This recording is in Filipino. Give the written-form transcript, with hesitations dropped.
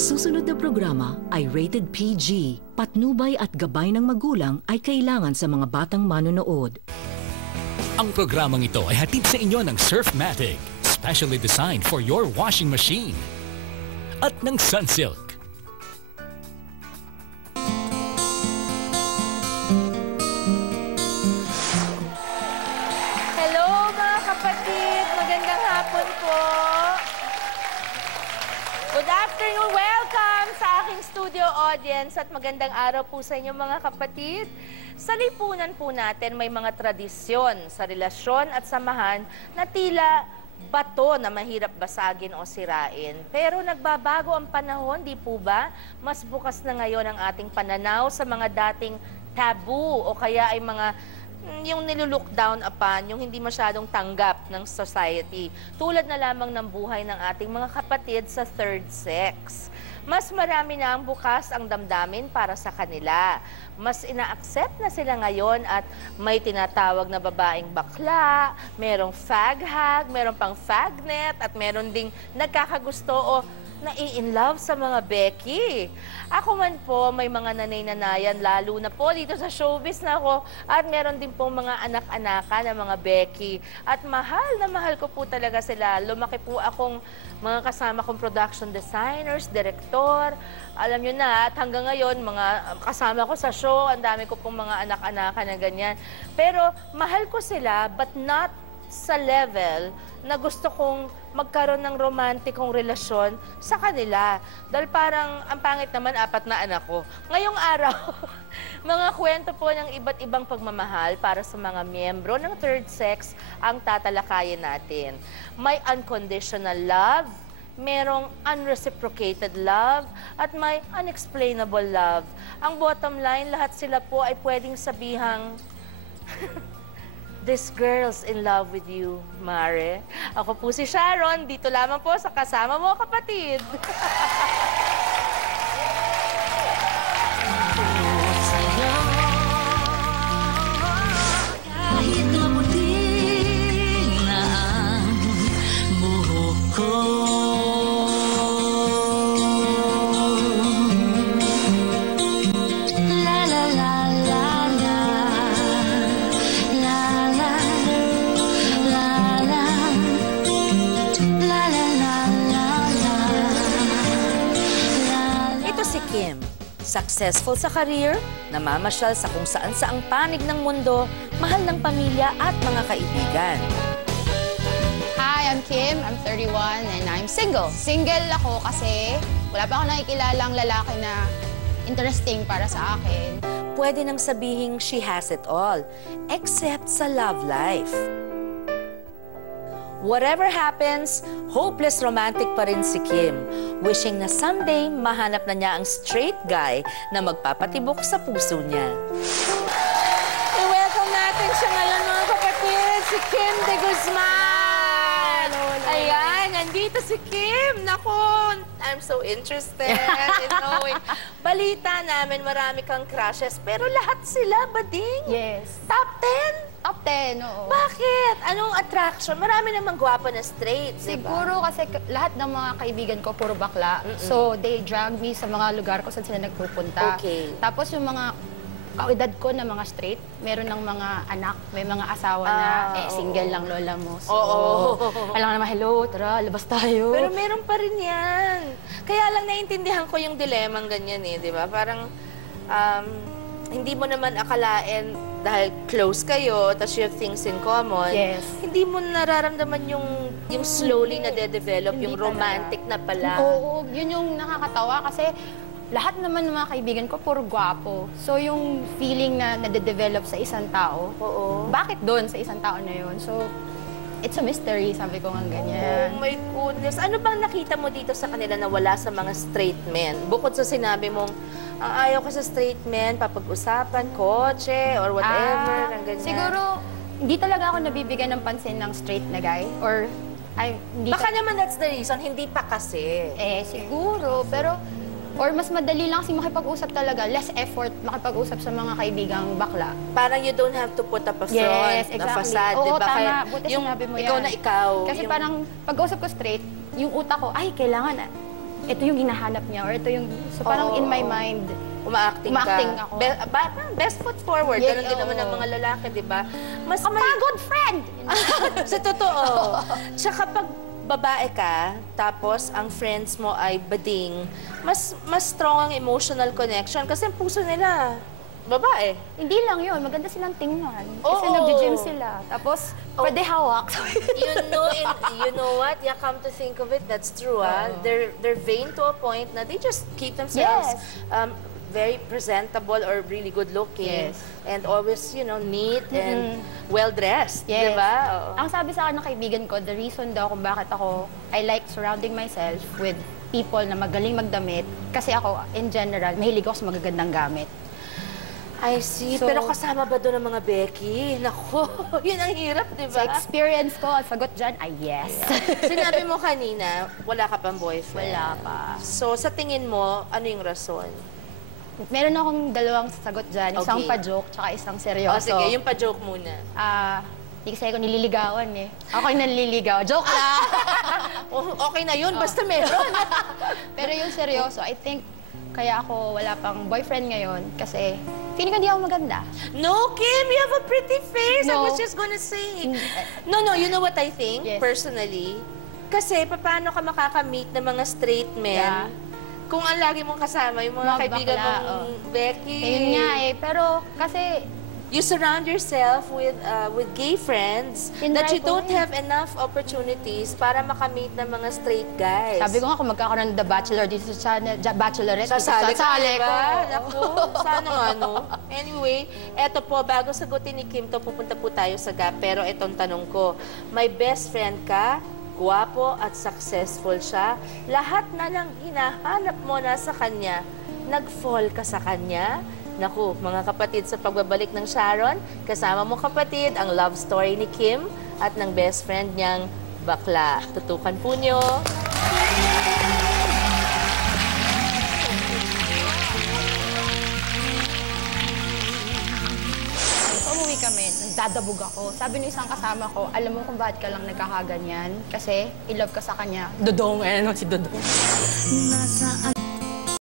susunod na programa ay rated PG. Patnubay at gabay ng magulang ay kailangan sa mga batang manonood. Ang programang ito ay hatid sa inyo ng Surfmatic, specially designed for your washing machine. At ng Sunsilk. Hello mga kapatid! Magandang hapon po! Good afternoon! Welcome sa aking studio audience at magandang araw po sa inyo mga kapatid. Sa lipunan po natin may mga tradisyon sa relasyon at samahan na tila bato na mahirap basagin o sirain. Pero nagbabago ang panahon, di po ba? Mas bukas na ngayon ang ating pananaw sa mga dating taboo o kaya ay mga yung nilulook down upon, yung hindi masyadong tanggap ng society. Tulad na lamang ng buhay ng ating mga kapatid sa third sex. Mas marami na ang bukas ang damdamin para sa kanila. Mas ina-accept na sila ngayon at may tinatawag na babaeng bakla, merong fag-hag, merong pang fagnet, at meron ding nagkakagusto o nai-in-love sa mga Becky. Ako man po, may mga nanay-nanayan, lalo na po dito sa showbiz na ako, at meron din pong mga anak-anaka na mga Becky. At mahal na mahal ko po talaga sila. Lumaki po akong mga kasama kong production designers, direktor. Alam nyo na, at hanggang ngayon, mga kasama ko sa show, ang dami ko pong mga anak-anaka na ganyan. Pero mahal ko sila, but not sa level na gusto kong magkaroon ng romantikong relasyon sa kanila. Dahil parang, ang pangit naman, 4 na anak ko. Ngayong araw, mga kwento po ng iba't ibang pagmamahal para sa mga miyembro ng third sex ang tatalakayin natin. May unconditional love, merong unreciprocated love, at may unexplainable love. Ang bottom line, lahat sila po ay pwedeng sabihang this girl's in love with you, Mare. Ako po si Sharon, dito lamang po sa Kasama Mo, Kapatid. Kahit maputing na ang buhok ko, la la la la la, la la la la, la la la la la. Ito si Kim. Successful sa career, namamasyal sa kung saan-saang panig ng mundo, mahal ng pamilya at mga kaibigan. Hi, I'm Kim. I'm 31 and I'm single. Single ako kasi wala pa ako nakikilalang lalaki na interesting para sa akin. Pwede nang sabihing she has it all, except sa love life. Whatever happens, hopeless romantic pa rin si Kim. Wishing na someday mahanap na niya ang straight guy na magpapatibok sa puso niya. I-welcome natin siya ngayon mga kapatid, si Kim de Guzman! Ayan, nandito si Kim. Naku, I'm so interested in knowing. Balita namin marami kang crushes, pero lahat sila bading? Yes. Top 10? Top 10, oo. Bakit? Anong attraction? Marami namang gwapo na straight, di ba? Siguro kasi lahat ng mga kaibigan ko puro bakla. So, they drag me sa mga lugar kung saan sila nagpupunta. Okay. Tapos yung mga kaedad ko na mga straight, meron ng mga anak, may mga asawa na single lang lola mo. So, alam naman, hello, tara, labas tayo. Pero meron pa rin yan. Kaya lang naiintindihan ko yung dilemang ganyan eh, di ba? Parang hindi mo naman akalain dahil close kayo, tapos you have things in common, Yes. hindi mo nararamdaman yung slowly na de-develop, Hindi yung talaga. romantic na pala. Oo, yun yung nakakatawa kasi lahat naman ng mga kaibigan ko puro gwapo. So yung feeling na nade-develop sa isang tao, bakit doon sa isang tao na yun? So it's a mystery, sabi ko nga ganyan. Oh my goodness. Ano bang nakita mo dito sa kanila na wala sa mga straight men? Bukod sa sinabi mong, ang ayaw ko sa straight men, papag-usapan, kotse, or whatever, ng ganyan. Siguro, hindi talaga ako nabibigyan ng pansin ng straight na guy. Or, hindi Baka naman that's the reason, hindi pa kasi. siguro. Pero, or mas madali lang kasi makipag-usap talaga. Less effort makipag-usap sa mga kaibigang bakla. Parang you don't have to put up a front, Yes, a exactly. facade, Oo, di ba? tama. Buti yung sinabi mo ikaw yan. na ikaw. Kasi yung... parang pag-usap ko straight, yung utak ko, ay, kailangan ito yung hinahanap niya or ito yung... So parang in my mind, Umaacting Umaacting ka. ako. Best foot forward. Yeah, Ganun din naman ng oo. mga lalaki, di ba? Mas a good friend! Sa totoo. Tsaka pag babae ka, tapos ang friends mo ay bading, mas strong ang emotional connection kasi ang puso nila, babae. Hindi lang yun, maganda silang tingnan. Kasi Oo. nag-gym sila. Tapos, pwede hawak. You know what? Yeah, come to think of it, that's true, ah. They're vain to a point na they just keep themselves Yes. very presentable or really good looking. Yes. And always, neat and well-dressed, Yes. di ba? Oo. Ang sabi sa akin ng kaibigan ko, the reason daw kung bakit I like surrounding myself with people na magaling magdamit, kasi ako, in general, mahilig ako sa magagandang gamit. I see. So- Pero kasama ba doon ang mga Becky? Naku, yun ang hirap, di Sa ba? experience ko, ang sagot dyan ay yes. Sinabi mo kanina, wala ka pang boyfriend. Wala pa. So, sa tingin mo, ano yung rason? Meron akong dalawang sagot dyan. Isang Okay. pa-joke, tsaka isang seryoso. O sige, yung pa-joke muna. Hindi kasi ako nililigawan eh. Ako yung naliligaw. Joke lang! Okay na yun, basta meron. Pero yung seryoso, I think, kaya ako wala pang boyfriend ngayon kasi feeling ko di ako maganda. No, Kim, you have a pretty face. I No. was just gonna say. No, you know what I think, Yes. personally? Kasi, paano ka makakamit ng mga straight men Yeah. kung ang lagi mong kasama, yung mga Mga kaibigan bakla, mong Becky? Ayun nga eh. Pero kasi, You surround yourself with gay friends Yun that nga you po don't eh. have enough opportunities para makamit ng mga straight guys. sabi ko nga kung magkakaroon ng The Bachelor dito sa channel, Bachelorette, Sasali ka, sasali diba? ko. Naku, sana nga, no? Anyway, eto po, bago sagutin ni Kim to, pupunta po tayo sa gap. Pero etong tanong ko, may best friend ka, guwapo at successful siya, lahat na lang hinahanap mo na sa kanya, nag-fall ka sa kanya? Naku, mga kapatid, sa pagbabalik ng Sharon, kasama mo kapatid ang love story ni Kim at ng best friend niyang bakla. Tutukan po niyo. Umuwi kami, nagdadabog ako. Sabi ng isang kasama ko, alam mo kung bakit ka lang nagkakaganyan? Kasi in love ka sa kanya. Dodong, ano si Dodong. Nasaan